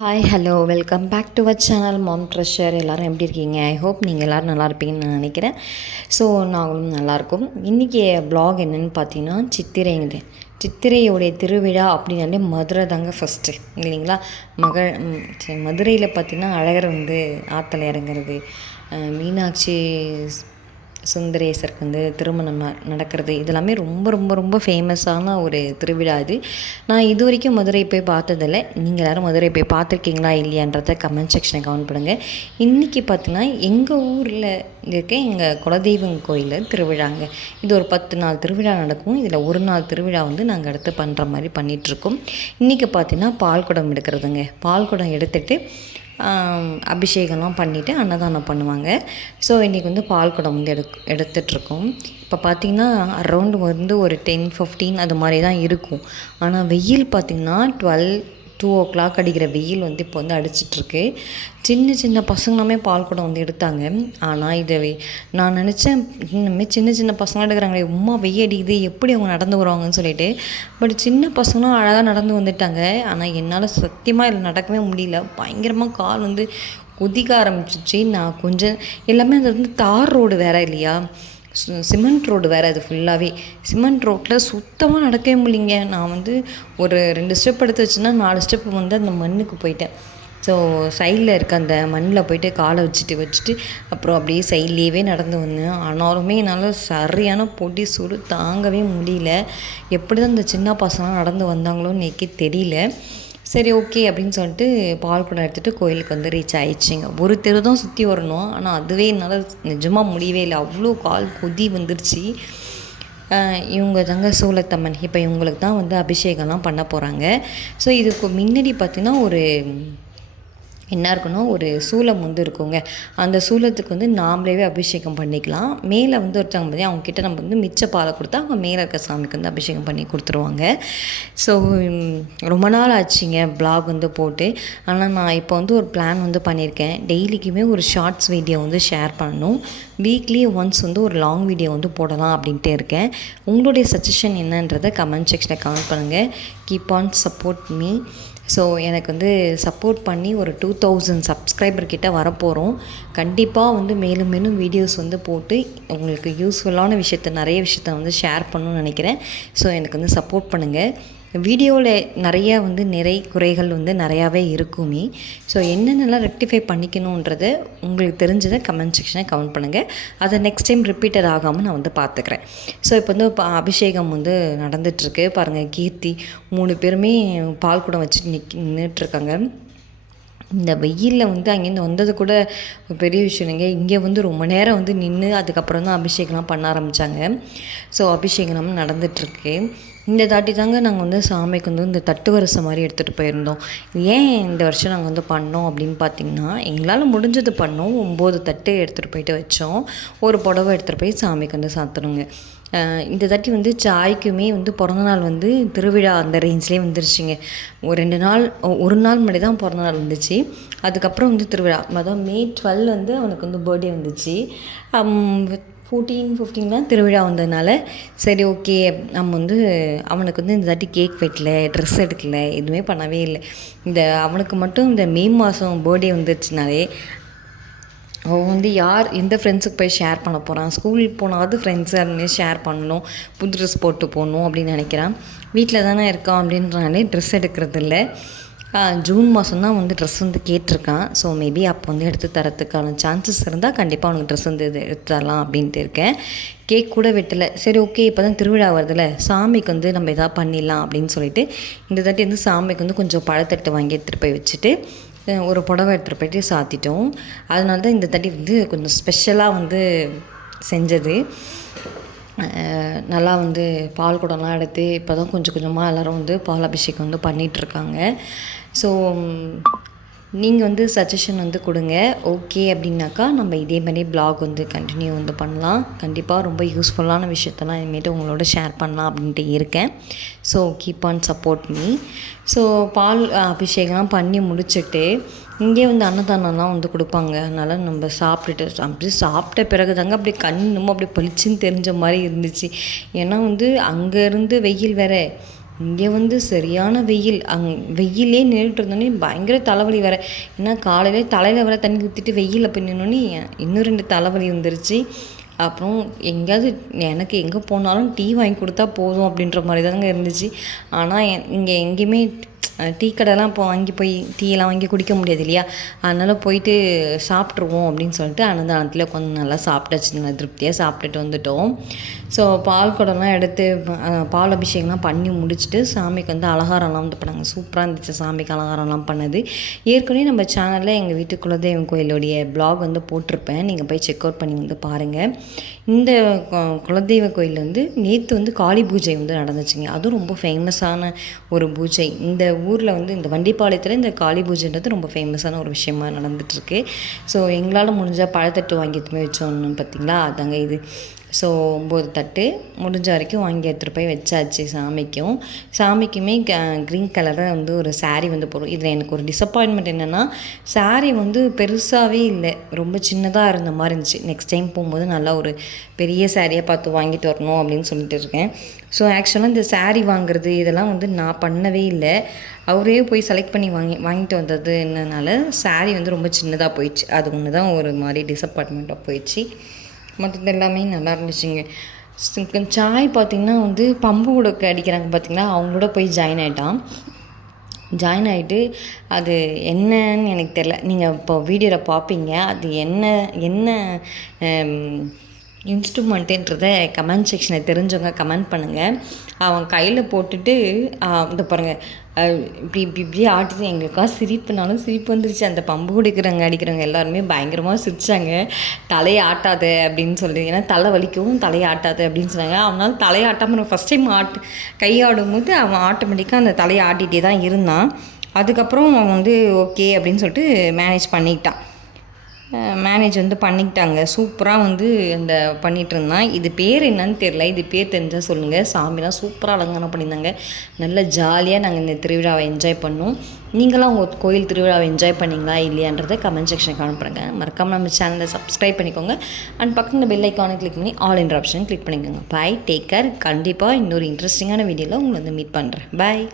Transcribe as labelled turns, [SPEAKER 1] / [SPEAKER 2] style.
[SPEAKER 1] Hi hello welcome back to our channel mom treasure எல்லோரும் எப்படி இருக்கீங்க? ஐ ஹோப் நீங்கள் எல்லோரும் நல்லா இருப்பீங்கன்னு நான் நினைக்கிறேன். ஸோ நாங்களும் நல்லாயிருக்கும் இன்றைக்கி ப்ளாக் என்னென்னு பார்த்தீங்கன்னா சித்திரைங்குது சித்திரையோடைய திருவிழா அப்படின்னாலே மதுரை தாங்க ஃபஸ்ட்டு இல்லைங்களா? மகள் மதுரையில் பார்த்தீங்கன்னா அழகர் வந்து ஆற்றுல இறங்குறது. மீனாட்சி சுந்தரேசருக்கு வந்து திருமணம் ந- நடக்கிறது. இதெல்லாமே ரொம்ப ரொம்ப ரொம்ப ஃபேமஸான ஒரு திருவிழா இது நான் இது வரைக்கும் மதுரை போய் பார்த்ததில்ல. நீங்கள் எல்லாரும் மதுரை போய் பார்த்துருக்கீங்களா இல்லையான்றத கமெண்ட் செக்ஷனை கமெண்ட் பண்ணுங்கள் இன்றைக்கி பார்த்தீங்கன்னா எங்கள் ஊரில் இருக்க எங்கள் குலதெய்வம் கோயிலில் திருவிழாங்க. இது ஒரு பத்து நாள் திருவிழா நடக்கும். இதில் ஒரு நாள் திருவிழா வந்து நாங்கள் அடுத்து பண்ணுற மாதிரி பண்ணிகிட்ருக்கோம் இன்றைக்கி பார்த்தீங்கன்னா பால் குடம் எடுக்கிறதுங்க. பால் குடம் எடுத்துகிட்டு அபிஷேகம்லாம் பண்ணிவிட்டு அன்னதானம் பண்ணுவாங்க. ஸோ இன்றைக்கி வந்து பால் குடம் வந்து எடுக் எடுத்துகிட்ருக்கோம் இப்போ பார்த்திங்கன்னா அரௌண்ட் வந்து ஒரு டென் ஃபிஃப்டீன் அது மாதிரி தான் இருக்கும். ஆனால் வெயில் பார்த்திங்கன்னா டுவெல் டூ ஓ கிளாக் அடிக்கிற வெயில் வந்து இப்போ வந்து அடிச்சிட்ருக்கு. சின்ன சின்ன பசங்களாமே பால் குடம் வந்து எடுத்தாங்க. ஆனால் இதை நான் நினச்சேன் இன்னுமே சின்ன சின்ன பசங்களாம் எடுக்கிறாங்களே உம்மா வெயில் அடிக்குது எப்படி அவங்க நடந்து வருவாங்கன்னு சொல்லிட்டு. பட் சின்ன பசங்களும் அழகாக நடந்து வந்துட்டாங்க. ஆனால் என்னால் சத்தியமாக இதில் நடக்கவே முடியல. பயங்கரமாக கால் வந்து கொதிக்க ஆரம்பிச்சிச்சு. நான் கொஞ்சம் எல்லாமே அது வந்து தார் ரோடு வேற இல்லையா? சிமெண்ட் ரோடு வேறு அது ஃபுல்லாகவே சிமெண்ட் ரோட்டில் சுத்தமாக நடக்கவே முடியலைங்க. நான் வந்து ஒரு ரெண்டு ஸ்டெப் எடுத்து வச்சேன்னா நாலு ஸ்டெப் வந்து அந்த மண்ணுக்கு போயிட்டேன். ஸோ சைடில் இருக்க அந்த மண்ணில் போயிட்டு காலை வச்சுட்டு வச்சுட்டு அப்புறம் அப்படியே சைட்லேயே நடந்து வந்தேன். ஆனாலுமே என்னால் சரியான பொடி சூடு தாங்கவே முடியல. எப்படி தான் இந்த சின்ன பசங்களாம் நடந்து வந்தாங்களோன்னு எனக்கே தெரியல. சரி ஓகே அப்படின்னு சொல்லிட்டு பால் குடம் எடுத்துகிட்டு கோயிலுக்கு வந்து ரீச் ஆயிடுச்சுங்க. ஒரு தெரு தான் சுற்றி வரணும். ஆனால் அதுவே என்னால் நிஜமாக முடியவே இல்லை. அவ்வளோ கால் கொதி வந்துருச்சு. இவங்க தாங்க சூலத்தம்மன் இப்போ இவங்களுக்கு தான் வந்து அபிஷேகம்லாம் பண்ண போகிறாங்க ஸோ இதுக்கு முன்னாடி பார்த்திங்கன்னா ஒரு என்ன இருக்குன்னா ஒரு சூலம் வந்து இருக்குங்க. அந்த சூலத்துக்கு வந்து நாமளேவே அபிஷேகம் பண்ணிக்கலாம். மேலே வந்து ஒருத்தவங்க பார்த்தி அவங்க கிட்ட நம்ம வந்து மிச்ச பாலை கொடுத்தா அவங்க மேலே இருக்க சாமிக்கு வந்து அபிஷேகம் பண்ணி கொடுத்துருவாங்க. ஸோ ரொம்ப நாள் ஆச்சுங்க பிளாக் வந்து போட்டு. ஆனால் நான் இப்போ வந்து ஒரு பிளான் வந்து பண்ணியிருக்கேன் டெய்லிக்குமே ஒரு ஷார்ட்ஸ் வீடியோ வந்து ஷேர் பண்ணணும். வீக்லி ஒன்ஸ் வந்து ஒரு லாங் வீடியோ வந்து போடலாம் அப்படின்ட்டு இருக்கேன். உங்களுடைய சஜஷன் என்னன்றதை கமெண்ட் செக்ஷனில் கமெண்ட் பண்ணுங்கள் keep on support me so எனக்கு வந்து சப்போர்ட் பண்ணி ஒரு டூ தௌசண்ட் சப்ஸ்கிரைபர்கிட்ட வரப்போகிறோம் கண்டிப்பாக வந்து மேலும் மேலும் வீடியோஸ் வந்து போட்டு உங்களுக்கு யூஸ்ஃபுல்லான விஷயத்த நிறைய விஷயத்த வந்து ஷேர் பண்ணணும்னு நினைக்கிறேன். ஸோ எனக்கு வந்து சப்போர்ட் பண்ணுங்கள் வீடியோவில் நிறைய வந்து நிறை குறைகள் வந்து நிறையாவே இருக்குமே. ஸோ என்னென்னலாம் ரெக்டிஃபை பண்ணிக்கணுன்றதை உங்களுக்கு தெரிஞ்சதை கமெண்ட் செக்ஷனை கமெண்ட் பண்ணுங்கள் அதை நெக்ஸ்ட் டைம் ரிப்பீட்டட் ஆகாமல் நான் வந்து பார்த்துக்கிறேன். ஸோ இப்போ வந்து இப்போ அபிஷேகம் வந்து நடந்துகிட்ருக்கு பாருங்கள் கீர்த்தி மூணு பேருமே பால் குடம் வச்சுட்டு நிக் நின்றுட்டுருக்காங்க இந்த வெயிலில் வந்து அங்கேருந்து வந்தது கூட ஒரு பெரிய விஷயம் இல்லைங்க இங்கே வந்து ரொம்ப நேரம் வந்து நின்று அதுக்கப்புறம் தான் அபிஷேகம்லாம் பண்ண ஆரம்பித்தாங்க ஸோ அபிஷேகம் நடந்துகிட்ருக்கு இந்த தாட்டி தாங்க நாங்கள் வந்து சாமிக்கு வந்து இந்த தட்டு வரிசை மாதிரி எடுத்துகிட்டு போயிருந்தோம். ஏன் இந்த வருஷம் நாங்கள் வந்து பண்ணோம் அப்படின்னு பார்த்தீங்கன்னா எங்களால் முடிஞ்சது பண்ணோம். ஒம்பது தட்டு எடுத்துகிட்டு போயிட்டு வச்சோம். ஒரு புடவை எடுத்துகிட்டு போய் சாமிக்கு வந்து சாத்தணுங்க. இந்த தாட்டி வந்து சாய்க்குமே வந்து பிறந்த நாள் வந்து திருவிழா அந்த ரேஞ்ச்லேயே வந்துருச்சுங்க. ஒரு ரெண்டு நாள் ஒரு நாள் முன்னாடி தான் பிறந்த நாள் வந்துச்சு. அதுக்கப்புறம் வந்து திருவிழா. அதான் மே டுவெல் வந்து அவனுக்கு வந்து பர்த்டே வந்துச்சு. ஃபோர்டீன் ஃபிஃப்டீன் தான் திருவிழா வந்ததுனால சரி ஓகே நம்ம வந்து அவனுக்கு வந்து இந்த தாட்டி கேக் வெட்டல ட்ரெஸ் எடுக்கல எதுவுமே பண்ணவே இல்லை. இந்த அவனுக்கு மட்டும் இந்த மே மாதம் பர்த்டே வந்துருச்சுனாலே அவன் வந்து யார் எந்த ஃப்ரெண்ட்ஸுக்கு போய் ஷேர் பண்ண போகிறான் ஸ்கூல் போனாவது ஃப்ரெண்ட்ஸ் அப்படின்னு ஷேர் பண்ணணும். புது ட்ரெஸ் போட்டு போகணும் அப்படின்னு நினைக்கிறான். வீட்டில் தானே இருக்கான் அப்படின்றனாலே ட்ரெஸ் எடுக்கிறது இல்லை. ஜூன் மாதம் தான் வந்து ட்ரெஸ் வந்து கேட்டிருக்கான். ஸோ மேபி அப்போ வந்து எடுத்து தரத்துக்கான சான்சஸ் இருந்தால் கண்டிப்பாக அவனுக்கு ட்ரெஸ் வந்து இது எடுத்து தரலாம் அப்படின்ட்டு இருக்கேன். கேக் கூட வெட்டலை. சரி ஓகே இப்போ தான் திருவிழா வருதுல்ல சாமிக்கு வந்து நம்ம எதாவது பண்ணிடலாம் அப்படின்னு சொல்லிட்டு இந்த தாட்டி வந்து சாமிக்கு வந்து கொஞ்சம் பழத்தட்டு வாங்கி எடுத்துகிட்டு போய் வச்சுட்டு ஒரு புடவை எடுத்துகிட்டு போயிட்டு சாத்திட்டோம். அதனால தான் இந்த தட்டி வந்து கொஞ்சம் ஸ்பெஷலாக வந்து செஞ்சது. நல்லா வந்து பால் குடம்லாம் எடுத்து இப்போ தான் கொஞ்சம் கொஞ்சமாக எல்லோரும் வந்து பால் அபிஷேகம் வந்து பண்ணிகிட்ருக்காங்க ஸோ நீங்கள் வந்து சஜஷன் வந்து கொடுங்க. ஓகே அப்படின்னாக்கா நம்ம இதே மாதிரி பிளாக் வந்து கண்டினியூ வந்து பண்ணலாம். கண்டிப்பாக ரொம்ப யூஸ்ஃபுல்லான விஷயத்தெல்லாம் இனிமேட்டு உங்களோட ஷேர் பண்ணலாம் அப்படின்ட்டு இருக்கேன். So keep on support me so பால் அபிஷேகம்லாம் பண்ணி முடிச்சுட்டு இங்கே வந்து அன்னதானம்லாம் வந்து கொடுப்பாங்க. அதனால் நம்ம சாப்பிட்டுட்டு அப்படி சாப்பிட்ட பிறகு தாங்க அப்படியே கண் அப்படி அப்படியே பளிச்சுன்னு தெரிஞ்ச மாதிரி இருந்துச்சு. ஏன்னா வந்து அங்கேருந்து வெயில் வேறு. இங்கே வந்து சரியான வெயில். அங் வெயிலே நின்றுட்டு இருந்தோன்னே பயங்கர தலைவலி வேறு. ஏன்னா காலையிலே தலையில் வர தண்ணி ஊற்றிட்டு வெயிலில் போய் நின்னோன்னே இன்னும் ரெண்டு தலைவலி வந்துருச்சு. அப்புறம் எங்கேயாவது எனக்கு எங்கே போனாலும் டீ வாங்கி கொடுத்தா போதும் அப்படின்ற மாதிரி தாங்க இருந்துச்சு ஆனால் இங்கே எங்கேயுமே டீ கடைலாம் இப்போ வாங்கி போய் டீயெல்லாம் வாங்கி குடிக்க முடியாது இல்லையா? அதனால் போயிட்டு சாப்பிட்ருவோம் அப்படின்னு சொல்லிட்டு அன்னதானத்தில் கொஞ்சம் நல்லா சாப்பிட்டாச்சு நல்லா திருப்தியாக சாப்பிட்டுட்டு வந்துட்டோம். ஸோ பால் குடம்லாம் எடுத்து பால் அபிஷேகம்லாம் பண்ணி முடிச்சுட்டு சாமிக்கு வந்து அலங்காரம்லாம் வந்து பண்ணாங்க. சூப்பராக இருந்துச்சு சாமிக்கு அலங்காரம்லாம் பண்ணது. ஏற்கனவே நம்ம சேனலில் எங்கள் வீட்டு குலதெய்வம் கோயிலுடைய பிளாக் வந்து போட்டிருப்பேன். நீங்கள் போய் செக் அவுட் பண்ணி வந்து பாருங்கள் இந்த கு- குலதெய்வ கோயில் வந்து நேற்று வந்து காளி பூஜை வந்து நடந்துச்சுங்க. அதுவும் ரொம்ப ஃபேமஸான ஒரு பூஜை. இந்த ஊரில் வந்து இந்த வண்டிப்பாளையத்தில் இந்த காளி பூஜைன்றது ரொம்ப ஃபேமஸான ஒரு விஷயமா நடந்துகிட்ருக்கு ஸோ எங்களால் முடிஞ்சால் பழத்தட்டு வாங்கி எடுத்துமே வச்சோன்னு பார்த்தீங்களா அதாங்க இது. ஸோ ஒம்பது தட்டு. முடிஞ்ச வரைக்கும் வாங்கி எடுத்துகிட்டு போய் வச்சாச்சு சாமிக்கும். சாமிக்குமே க்ரீன் கலராக வந்து ஒரு சாரீ வந்து போடும். இதில் எனக்கு ஒரு டிசப்பாயின்மெண்ட் என்னென்னா சாரீ வந்து பெருசாகவே இல்லை. ரொம்ப சின்னதாக இருந்த மாதிரி இருந்துச்சு. நெக்ஸ்ட் டைம் போகும்போது நல்லா ஒரு பெரிய சாரியாக பார்த்து வாங்கிட்டு வரணும் அப்படின்னு சொல்லிட்டு இருக்கேன். ஸோ ஆக்சுவலாக இந்த சாரீ வாங்குறது இதெல்லாம் வந்து நான் பண்ணவே இல்லை. அவரே போய் செலக்ட் பண்ணி வாங்கி வாங்கிட்டு வந்தது என்னனால சாரீ வந்து ரொம்ப சின்னதாக போயிடுச்சு. அது ஒன்று தான் ஒரு மாதிரி டிசப்பாயின்மெண்ட்டாக போயிடுச்சு. மற்றது எல்லாமே நல்லா இருந்துச்சுங்க. சாய் பார்த்திங்கன்னா வந்து பம்பு கூட அடிக்கிறாங்க பார்த்திங்கன்னா அவங்களோட போய் ஜாயின் ஆகிட்டான் ஜாயின் ஆகிட்டு அது என்னன்னு எனக்கு தெரில நீங்கள் இப்போ வீடியோவில் பார்ப்பீங்க அது என்ன என்ன இன்ஸ்ட்ருமெண்ட்டுன்றதை கமெண்ட் செக்ஷனை தெரிஞ்சவங்க கமெண்ட் பண்ணுங்கள் அவன் கையில் போட்டுட்டு இந்த பாருங்கள் இப்படி இப்படி இப்படி ஆட்டுது. எங்களுக்காக சிரிப்புனாலும் சிரிப்பு வந்துருச்சு. அந்த பம்பு குடிக்கிறவங்க அடிக்கிறவங்க எல்லாருமே பயங்கரமாக சிரிச்சாங்க. தலையை ஆட்டாத அப்படின்னு சொல்லி ஏன்னா தலை வலிக்கவும் தலையை ஆட்டாது அப்படின்னு சொன்னாங்க. அவனால் தலையை ஆட்டாமல் ஃபஸ்ட் டைம் ஆட்டு கையாடும் போது அவன் ஆட்டோமேட்டிக்காக அந்த தலையை ஆட்டிகிட்டே தான் இருந்தான். அதுக்கப்புறம் அவன் வந்து ஓகே அப்படின்னு சொல்லிட்டு மேனேஜ் பண்ணிக்கிட்டான் மேனேஜ் வந்து பண்ணிக்கிட்டாங்க. சூப்பராக வந்து அந்த பண்ணிகிட்டு இருந்தான் இது பேர் என்னன்னு தெரில இது பேர் தெரிஞ்சால் சொல்லுங்கள் சாமிலாம் சூப்பராக அலங்காரம் பண்ணியிருந்தாங்க. நல்ல ஜாலியாக நாங்கள் இந்த திருவிழாவை என்ஜாய் பண்ணோம். நீங்களாம் உங்கள் கோயில் திருவிழாவை என்ஜாய் பண்ணீங்களா? இல்லையான்றதை கமெண்ட் செக்ஷனுக்கு அனுப்புறங்க பண்ணுங்கள் மறக்காமல் நம்ம சேனலை சப்ஸ்கிரைப் பண்ணிக்கோங்க. அண்ட் பக்கத்தில் பெல் ஐக்கானை கிளிக் பண்ணி ஆல் என்ற ஆப்ஷன் கிளிக் பண்ணிக்கோங்க. பாய் டேக் கேர் கண்டிப்பாக இன்னொரு இன்ட்ரெஸ்டிங்கான வீடியோவில் உங்களை வந்து மீட் பண்ணுறேன் பாய்